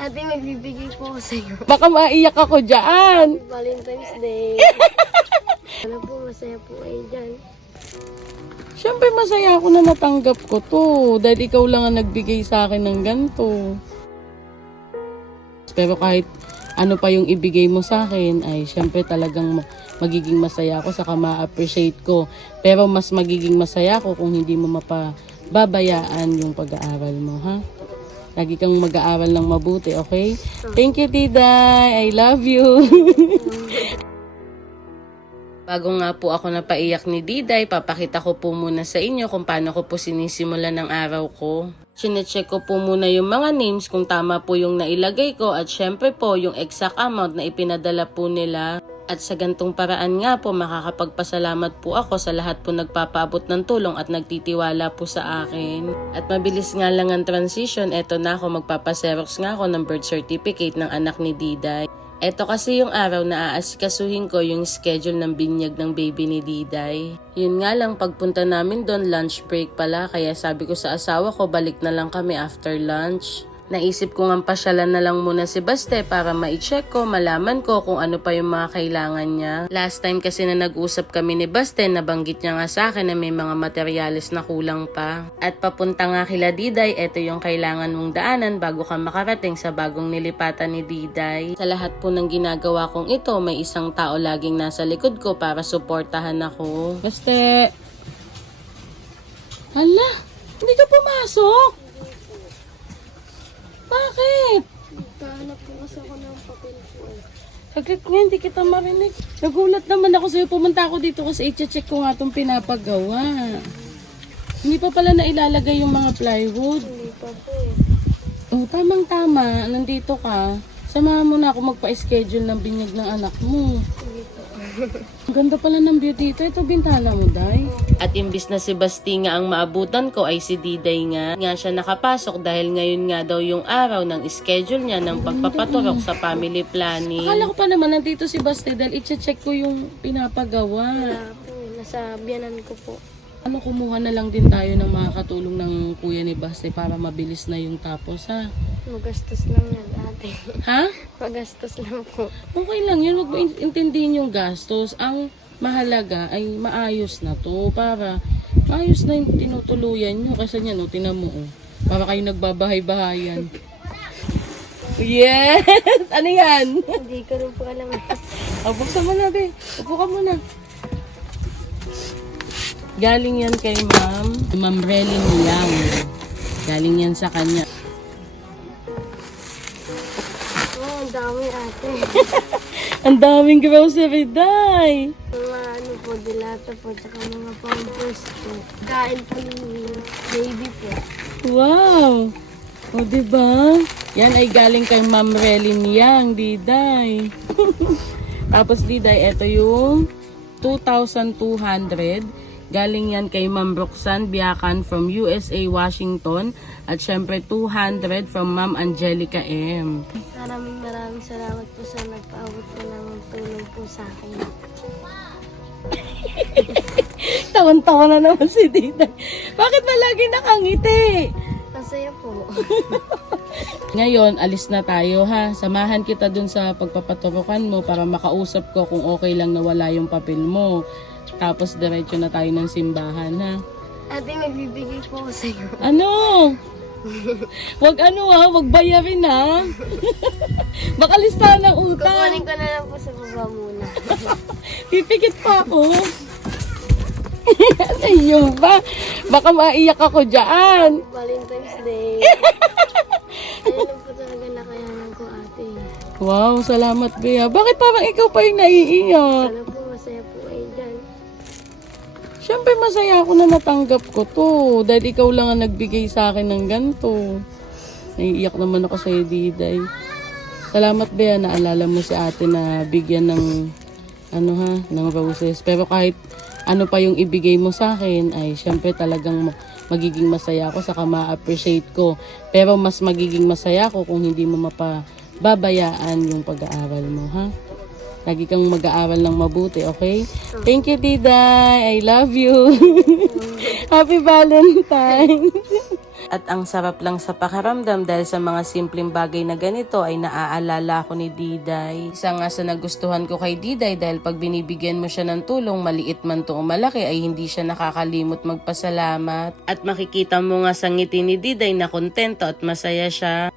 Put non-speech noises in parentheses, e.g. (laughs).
Ate, magbibigay po ako sa iyo. (laughs) Baka maiyak ako dyan. Valentine's Day. (laughs) Sana po masaya po kayo dyan. Siyempre masaya ako na natanggap ko to. Dahil ikaw lang ang nagbigay sa akin ng ganito. Pero kahit ano pa yung ibigay mo sa akin, ay siyempre talagang ma- magiging masaya ako saka ma-appreciate ko. Pero mas magiging masaya ako kung hindi mo mapababayaan yung pag-aaral mo, ha? Lagi kang mag-aaral ng mabuti, okay? Thank you, Tiday. I love you. (laughs) Bago nga po ako napaiyak ni Diday, papakita ko po muna sa inyo kung paano ko po sinisimulan ng araw ko. Sinecheck ko po muna yung mga names kung tama po yung nailagay ko at syempre po yung exact amount na ipinadala po nila. At sa gantong paraan nga po makakapagpasalamat po ako sa lahat po nagpapaabot ng tulong at nagtitiwala po sa akin. At mabilis nga lang ang transition, eto na ako magpapaserox nga ako ng birth certificate ng anak ni Diday. Eto kasi yung araw na aasikasuhin ko yung schedule ng binyag ng baby ni Diday. Yun nga lang pagpunta namin doon lunch break pala kaya sabi ko sa asawa ko balik na lang kami after lunch. Naisip ko nga pasyalan na lang muna si Baste para ma-check ko, malaman ko kung ano pa yung mga kailangan niya. Last time kasi na nag-usap kami ni Baste, nabanggit niya nga sa akin na may mga materyales na kulang pa. At papunta nga kila Diday, eto yung kailangan mong daanan bago ka makarating sa bagong nilipatan ni Diday. Sa lahat po ng ginagawa kong ito, may isang tao laging nasa likod ko para suportahan ako. Baste! Hala, hindi ka pumasok! Bakit? Nagkahanap po kasi ako ng papel po eh. Saglit nga, hindi kita marinig. Nagulat naman ako sa'yo. Pumunta ako dito kasi i-check ko nga itong pinapagawa. Hindi pa pala na ilalagay yung mga plywood. Hindi pa po eh. Oh, tamang-tama. Nandito ka. Samahan mo na ako magpa-schedule ng binyag ng anak mo. Hindi po. (laughs) Ang ganda pala ng view dito. Ito, bintana mo, Day. At imbis na si Basti nga ang maabutan ko ay si Diday nga. Nga siya nakapasok dahil ngayon nga daw yung araw ng schedule niya ng pagpapaturok sa family planning. Akala ko pa naman nandito si Basti dahil i-check ko yung pinapagawa. Wala po. Nasa biyanan ko po. Ano, kumuha na lang din tayo ng mga katulong ng kuya ni Basti para mabilis na yung tapos, ha? Magastos lang yan ate. Ha? (laughs) Magastos lang po. Okay lang yun. Huwag mo in- intindihin yung gastos. Ang mahalaga ay maayos na to para maayos na yung tinutuluyan nyo. Kasi yan, oh, tinan mo, oh. Para kayo nagbabahay-bahayan. (laughs) Yes! Ano yan? Hindi ko rin po alam. (laughs) Oh, buksan mo na, be. Upo ka muna. Galing yan kay ma'am. Ma'am Relin Yang. Galing yan sa kanya. Ang dami ate. (laughs) Ang daming grocery, day. mga ano po, dilata po, tsaka mga pampers po. Kain po ng baby po. Wow! O, diba? Yan ay galing kay Ma'am Relin Yang, Diday. (laughs) Tapos, Diday, ito yung 2,200. Galing yan kay Ma'am Roxanne Biacan from USA, Washington. At syempre, 200 from Ma'am Angelica M. Maraming maraming salamat po sa nagpaabot po ng tulong po sa akin. (laughs) Tawan-tawa na naman si Diday. Bakit ba lagi nakangiti? Masaya po. (laughs) Ngayon, alis na tayo ha. Samahan kita dun sa pagpapaturukan mo para makausap ko kung okay lang na wala yung papel mo. Tapos diretso na tayo ng simbahan ha. Ate, magbibigay po ako sa iyo. Ano? Wag ano ha, wag bayarin ha. (laughs) Baka listahan ng Kukunin utang. ko na lang po sa baba muna. (laughs) Pipikit pa ako. (laughs) Ayun ba? Baka maiyak ako dyan. Valentine's Day. Ayun lang po talaga nakayanan ko ate. Wow, salamat Bea. Bakit parang ikaw pa yung naiiyak? Sana po masaya po. Siyempre masaya ako na natanggap ko to. Dahil ikaw lang ang nagbigay sa akin ng ganito. Naiiyak naman ako sa Diday. Salamat Bea, naalala mo si ate na bigyan ng ano ha, ng roses. Pero kahit ano pa yung ibigay mo sa akin, ay siyempre talagang ma- magiging masaya ako saka ma-appreciate ko. Pero mas magiging masaya ako kung hindi mo mapababayaan yung pag-aaral mo, ha? Lagi kang mag-aaral ng mabuti, okay? Thank you, Diday. I love you. (laughs) Happy Valentine's. (laughs) At ang sarap lang sa pakaramdam dahil sa mga simpleng bagay na ganito ay naaalala ako ni Diday. Isa nga sa nagustuhan ko kay Diday dahil pag binibigyan mo siya ng tulong, maliit man to o malaki ay hindi siya nakakalimot magpasalamat. At makikita mo nga sa ngiti ni Diday na kontento at masaya siya.